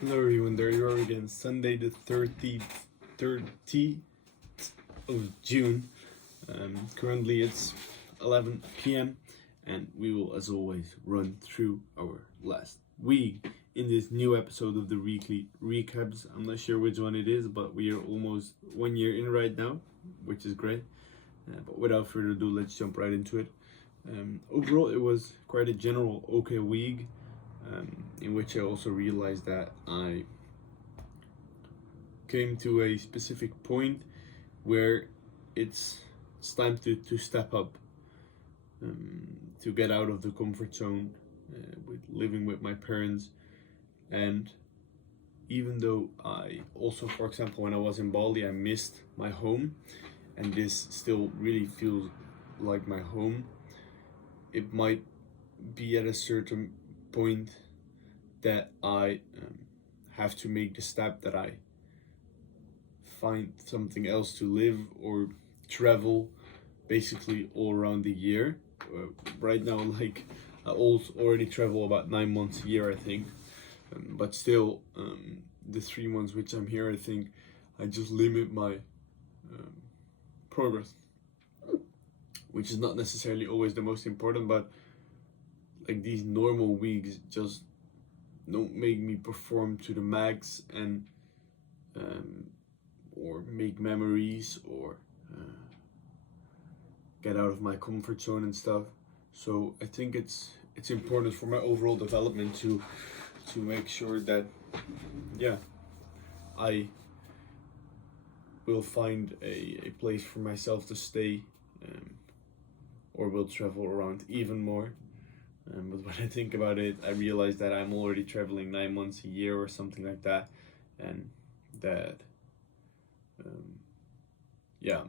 Hello everyone, there you are again, Sunday the 30th of June. Currently it's 11 p.m. and we will, as always, run through our last week in this new episode of the weekly recaps. I'm not sure which one it is, but we are almost 1 year in right now, which is great. But without further ado, let's jump right into it. Overall, it was quite a general okay week. In which I also realized that I came to a specific point where it's time to step up, to get out of the comfort zone with living with my parents. And even though I also, for example, when I was in Bali, I missed my home, and this still really feels like my home, it might be at a certain point that I have to make the step that I find something else to live or travel basically all around the year. Right now, like, I already travel about 9 months a year, I think, but still, the 3 months which I'm here, I think I just limit my progress, which is not necessarily always the most important, but like these normal weeks just don't make me perform to the max and or make memories or get out of my comfort zone and stuff. So I think it's important for my overall development to make sure that I will find a place for myself to stay, or will travel around even more. But when I think about it, I realize that I'm already traveling 9 months a year or something like that, and that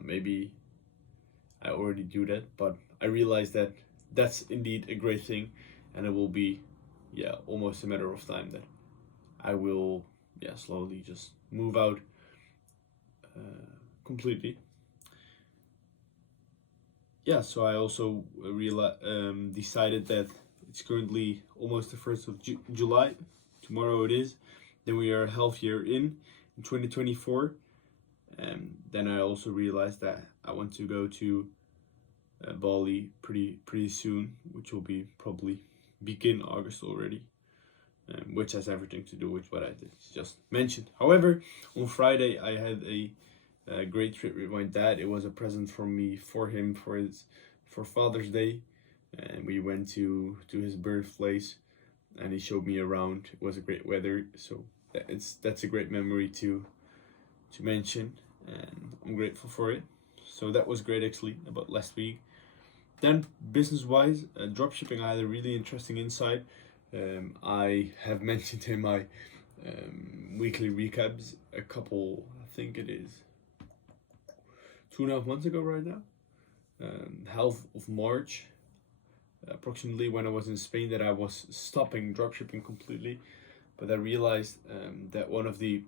maybe I already do that, but I realize that that's indeed a great thing, and it will be almost a matter of time that I will slowly just move out completely. So I also decided that it's currently almost the 1st of July. Tomorrow it is. Then we are half year in 2024. And then I also realized that I want to go to Bali pretty soon, which will be probably begin August already, which has everything to do with what I just mentioned. However, on Friday I had a great trip with my dad. It was a present from me for him for Father's Day, and we went to his birthplace, and he showed me around. It was a great weather, so that's a great memory to mention, and I'm grateful for it. So that was great actually about last week. Then business wise, dropshipping, I had a really interesting insight. I have mentioned in my weekly recaps a couple, I think it is 2.5 months ago right now, half of March approximately, when I was in Spain, that I was stopping dropshipping completely. But I realized that one of the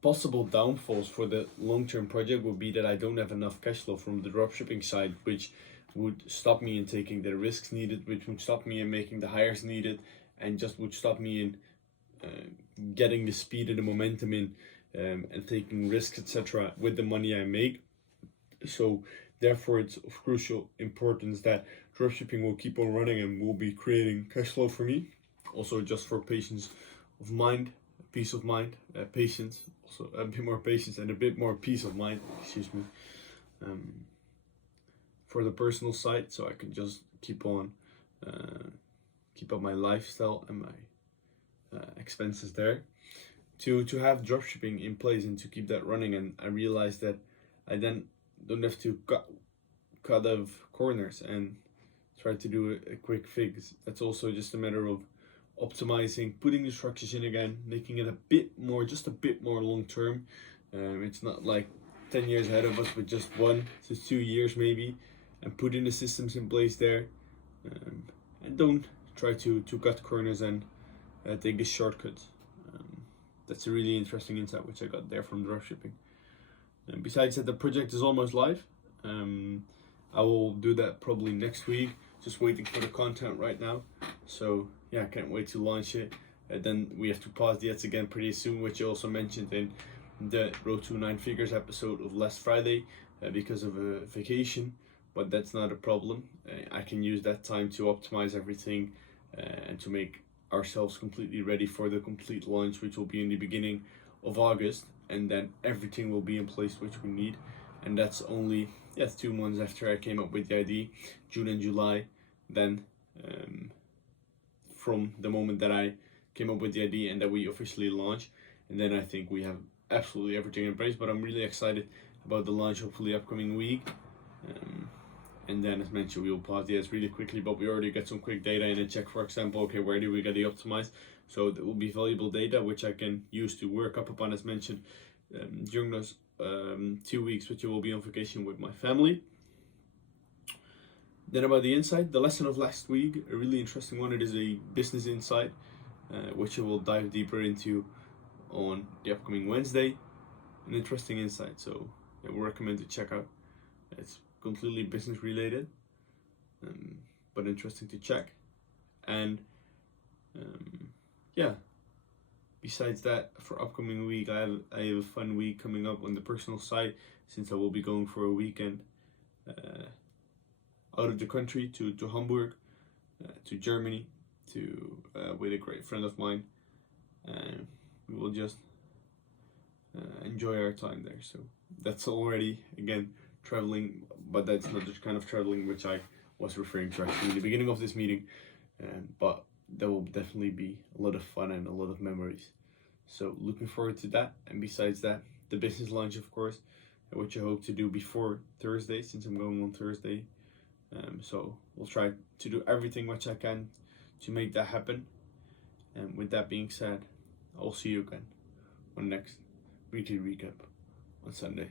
possible downfalls for the long-term project would be that I don't have enough cash flow from the dropshipping side, which would stop me in taking the risks needed, which would stop me in making the hires needed, and just would stop me in getting the speed and the momentum in, and taking risks, etc., with the money I make. So therefore, it's of crucial importance that dropshipping will keep on running and will be creating cash flow for me. Also, just for patience of mind, peace of mind, patience, also a bit more patience and a bit more peace of mind, excuse me, for the personal side, so I can just keep up my lifestyle and my expenses there. To have dropshipping in place and to keep that running, and I realized that I then don't have to cut off corners and try to do a quick fix. That's also just a matter of optimizing, putting the structures in again, making it just a bit more long term. It's not like 10 years ahead of us, but just 1 to 2 years maybe, and putting the systems in place there, and don't try to cut corners and take the shortcuts. That's a really interesting insight which I got there from dropshipping. And besides that, the project is almost live. I will do that probably next week. Just waiting for the content right now. So yeah, I can't wait to launch it. then we have to pause the ads again pretty soon, which you also mentioned in the Road to Nine Figures episode of last Friday, because of a vacation. But that's not a problem. I can use that time to optimize everything and to make ourselves completely ready for the complete launch, which will be in the beginning of August, and then everything will be in place which we need. And that's only 2 months after I came up with the idea, June and July. Then from the moment that I came up with the idea and that we officially launched, and then I think we have absolutely everything in place. But I'm really excited about the launch, hopefully upcoming week. And then, as mentioned, we will pause the ads really quickly, but we already get some quick data in and check, for example, okay, where do we get the optimized? So that will be valuable data which I can use to work up upon, as mentioned, during those 2 weeks which I will be on vacation with my family. Then about the insight, the lesson of last week, a really interesting one. It is a business insight, which I will dive deeper into on the upcoming Wednesday. An interesting insight, so I would recommend to check out. It's completely business related, but interesting to check. And besides that, for upcoming week, I have a fun week coming up on the personal side, since I will be going for a weekend out of the country to Hamburg, to Germany, to with a great friend of mine, and we will just enjoy our time there. So that's already, again, traveling, but that's not the kind of traveling which I was referring to actually in the beginning of this meeting, but there will definitely be a lot of fun and a lot of memories. So looking forward to that. And besides that, the business launch, of course, which I hope to do before Thursday, since I'm going on Thursday. So we'll try to do everything which I can to make that happen. And with that being said, I'll see you again on next weekly recap on Sunday.